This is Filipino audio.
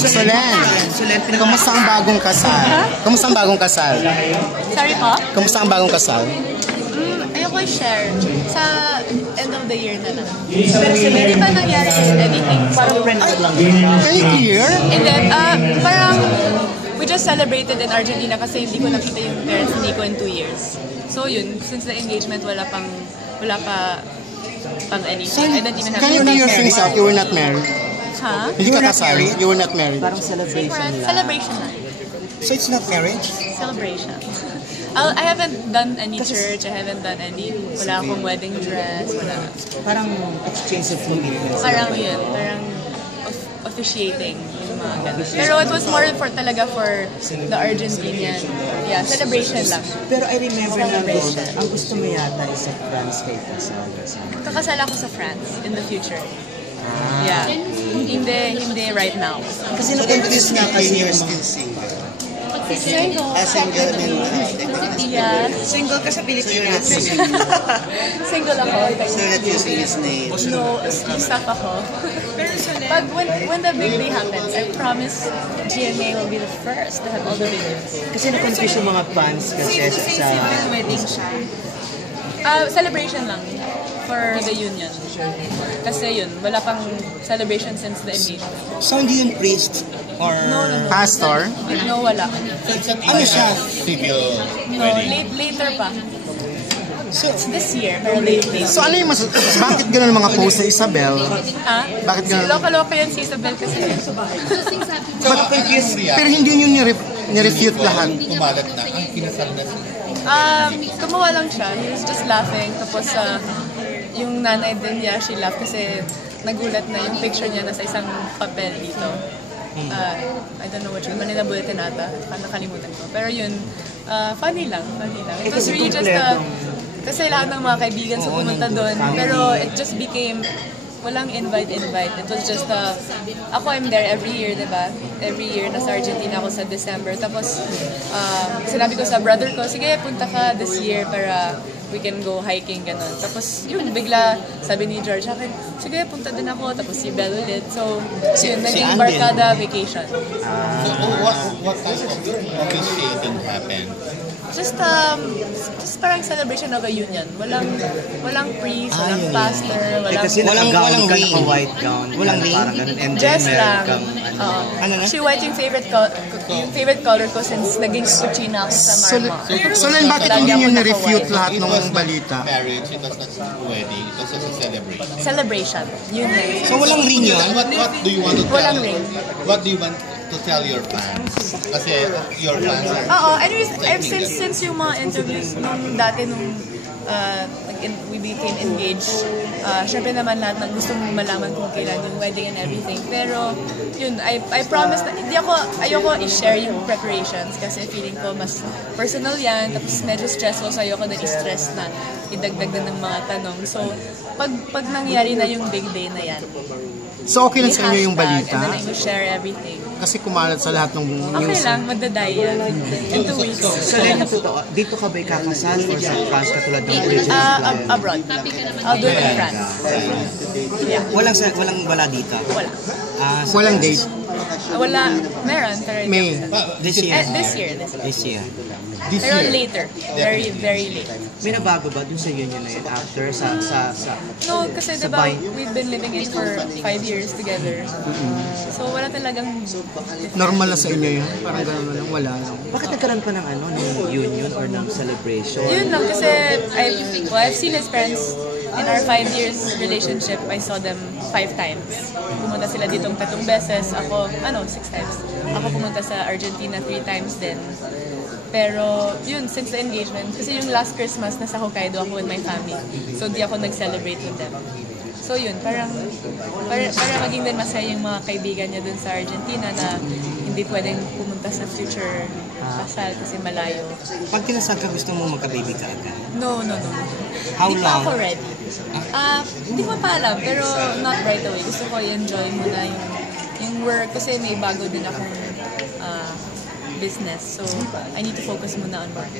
Solen, kamusta ang bagong kasal? Kamusta ang bagong kasal? Sorry po? Kamusta ang bagong kasal? Ayoko i-share. Sa end of the year na lang. Pero hindi pa nangyari anything. Parang Any year? and then, parang we just celebrated in Argentina kasi hindi ko nakita yung parents ni Nico in 2 years. So yun, since the engagement wala pa pang anything. I don't even have Can you clear things out? You were not married? Ha? Hindi ka kasal? You were not married? Parang celebration lang. Celebration lang. So it's not marriage? Celebration. I haven't done any church, I haven't done any, wala akong wedding dress, wala. Parang exchange of commitments. Parang yun, parang officiating yung mga ganun. Pero it was more for talaga for the Argentinian, yeah, celebration lang. Pero I remember na doon, ang gusto mo yata is sa France kay kasal. Kakasal ako sa France in the future. Yeah. Hindi right now. Kasi nag-confuse nga kasi You're still single. Single. Single din. Yeah. single ka sa Pilipinas. Single ako. So not using his name. No, stuck ako. But when the big day happens, I promise GMA will be the first to have all the videos. Kasi na-confuse yung mga fans kasi sa Wedding siya. Celebration lang for the union. Kasi yun, wala pang celebration since the engagement. So hindi yung priest or No. Pastor? No, wala. ano siya? Civil No, later pa. So, this year, pero late. So ano yung bakit ganun mga post sa Isabel? Ha? Bakit ganun? Loka-loka yan si Isabel kasi. Pero hindi yun ni-refute lahat. Kumalat na ang kinasal na siya. Gumawa lang siya. He was just laughing. Tapos, yung nanay din niya, she laughed kasi nagulat na yung picture niya nasa isang papel dito. I don't know which one. Manila Bulletin ata. Nakalimutan ko. Pero yun, funny lang. It was really just kasi lahat ng mga kaibigan sa pumunta doon. Pero it just became walang invite. It was just ako I'm there every year, diba? Every year nasa Argentina ako sa December. Tapos sinabi ko sa brother ko, sige punta ka this year para we can go hiking, ganun. Tapos yun, bigla sabi ni George akin, sige punta din ako. Tapos si Belle ulit. So yun, naging barkada vacation. So what type of officiating happened? Just parang celebration of a union. Walang priest, walang pastor, walang ring. white gown. Walang ring. Parang ganun. And dress then lang. Ano na? Actually, white yung favorite color ko since naging kuchina ako sa Marma. So then bakit hindi nyo ni-refute lahat ng balita? Marriage, it was not wedding, it was just a celebration. Celebration. Union. So walang ring yun? What do you want to tell? Walang ring. What do you want to tell your fans? Kasi your fans are... Anyways, since yung mga interviews nung dati we became engaged, syempre naman lahat ng gusto mong malaman kung kailan yung wedding and everything. Pero yun, I promise na ayoko i-share yung preparations kasi feeling ko mas personal yan, tapos medyo stressful, so ayoko na i-stress na idagdag na ng mga tanong. So pag nangyari na yung big day na yan, So okay lang sa inyo yung balita? and then I will share everything. Kasi kumalat sa lahat ng news. Okay lang, magdaday yan. In 2 weeks. So then, dito ka ba'y kakasal or sa France katulad ng original plan? Abroad. I'll do it in France. Yeah. Wala dito? Wala. Walang date? Wala. Meron. Pero May. This year? This year. This Pero year? later. Very, very late. May nabago ba dun sa union na yun after sa No, kasi diba, we've been living it for 5 years together. So wala talagang... Normal na sa inyo yun? Parang gano'n lang, wala lang. Bakit nagkaroon pa ng ng union or ng celebration? Yun lang kasi I've seen his parents in our 5 years relationship. I saw them 5 times. Pumunta sila ditong 3 beses. Ako, 6 times. Ako pumunta sa Argentina 3 times din. Pero yun, since the engagement, kasi yung last Christmas nasa Hokkaido ako with my family. So di ako nag-celebrate with them. So yun, para maging din masaya yung mga kaibigan niya dun sa Argentina na hindi pwedeng pumunta sa future kasal kasi malayo. Pag kinasal ka, gusto mo magka-baby ka agad? No. How Hindi long? pa ako ready. Hindi ko pa alam, pero not right away. Gusto ko i-enjoy muna yung work kasi may bago din akong business. So, I need to focus muna on work.